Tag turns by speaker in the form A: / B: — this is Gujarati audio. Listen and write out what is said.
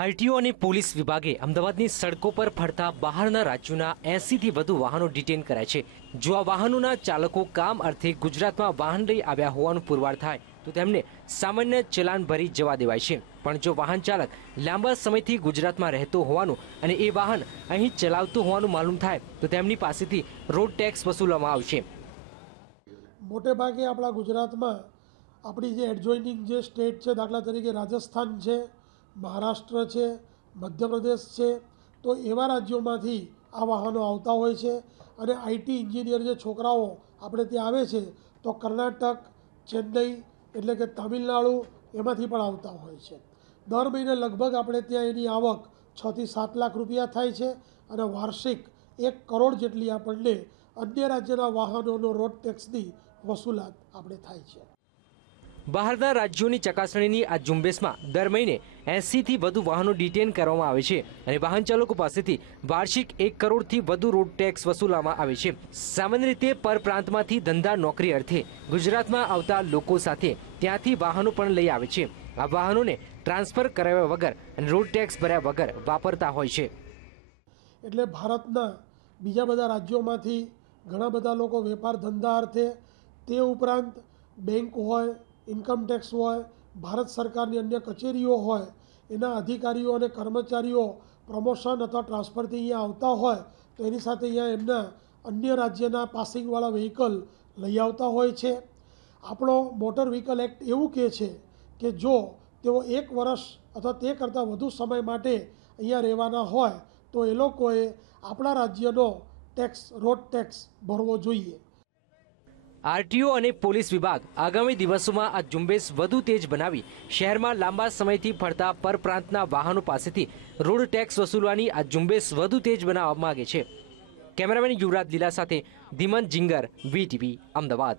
A: આરટીઓ અને પોલીસ વિભાગે અમદાવાદની સડકો પર ફરતા બહારના રાજ્યોના એસીથી વધુ વાહનો ડિટેન કર્યા છે. જો આ વાહનોના ચાલકો કામ અર્થે ગુજરાતમાં વાહન લઈ આવ્યા હોવાનું પુરવાર થાય, તો તેમને સામાન્ય ચલાન ભરી જવા દેવાય છે. પણ જો વાહન ચાલક લાંબા સમયથી ગુજરાતમાં રહેતો હોવાનું અને એ વાહન અહીં ચલાવતું હોવાનું માલુમ થાય, તો તેમની પાસેથી રોડ ટેક્સ વસૂલવામાં આવશે.
B: મોટે ભાગે આપણા ગુજરાતમાં આપણી જે એડજોઇનિંગ જે સ્ટેટ છે, દાખલા તરીકે રાજસ્થાન છે મહારાષ્ટ્ર છે, મધ્યપ્રદેશ છે, તો એવા રાજ્યોમાંથી આ વાહનો આવતા હોય છે અને આઈટી ઇન્જિનિયર જે છોકરાઓ આપણે ત્યાં આવે છે, તો કર્ણાટક, ચેન્નઈ એટલે કે તામિલનાડુ એમાંથી પણ આવતા હોય છે. દર મહિને લગભગ આપણે ત્યાં એની આવક છથી સાત લાખ રૂપિયા થાય છે અને વાર્ષિક એક કરોડ જેટલી આપણને અન્ય રાજ્યના વાહનોનો રોડ ટેક્સની વસૂલાત આપણે થાય છે.
A: બહારના રાજ્યોની ચકાસણીની આ ઝુંબેશમાં દર મહિને એંસીથી વધુ વાહનો ડિટેન કરવામાં આવે છે અને વાહન ચાલકો પાસેથી વાર્ષિક એક કરોડથી વધુ રોડ ટેક્સ વસૂલવામાં આવે છે. સામાન્ય રીતે પરપ્રાંતમાંથી ધંધા નોકરી અર્થે ગુજરાતમાં આવતા લોકો સાથે ત્યાંથી વાહનો પણ લઈ આવે છે. આ વાહનોને ટ્રાન્સફર કરાવ્યા વગર અને રોડ ટેક્સ ભર્યા વગર વાપરતા હોય છે.
B: એટલે ભારતના બીજા બધા રાજ્યોમાંથી ઘણા બધા લોકો વેપાર ધંધા અર્થે તે ઉપરાંત બેંક હોય ઇન્કમટેક્સ હોય, ભારત સરકારની અન્ય કચેરીઓ હોય, એના અધિકારીઓ અને કર્મચારીઓ પ્રમોશન અથવા ટ્રાન્સફરથી અહીંયા આવતા હોય, તો એની સાથે અહીંયા એમના અન્ય રાજ્યના પાસિંગવાળા વ્હીકલ લઈ આવતા હોય છે. આપણો મોટર વ્હીકલ એક્ટ એવું કહે છે કે જો તેઓ એક વર્ષ અથવા તે કરતાં વધુ સમય માટે અહીંયા રહેવાના હોય, તો એ લોકોએ આપણા રાજ્યનો ટેક્સ રોડ ટેક્સ ભરવો જોઈએ.
A: આરટીઓ અને પોલીસ વિભાગ આગામી દિવસોમાં આ ઝુંબેશ વધુ તેજ બનાવી શહેરમાં લાંબા સમયથી ફરતા પરપ્રાંતના વાહનો પાસેથી રોડ ટેક્સ વસૂલવાની આ ઝુંબેશ વધુ તેજ બનાવવા માગે છે. કેમેરામેન યુવરાજ લીલા સાથે ધીમન જિંગર, વીટીવી, અમદાવાદ.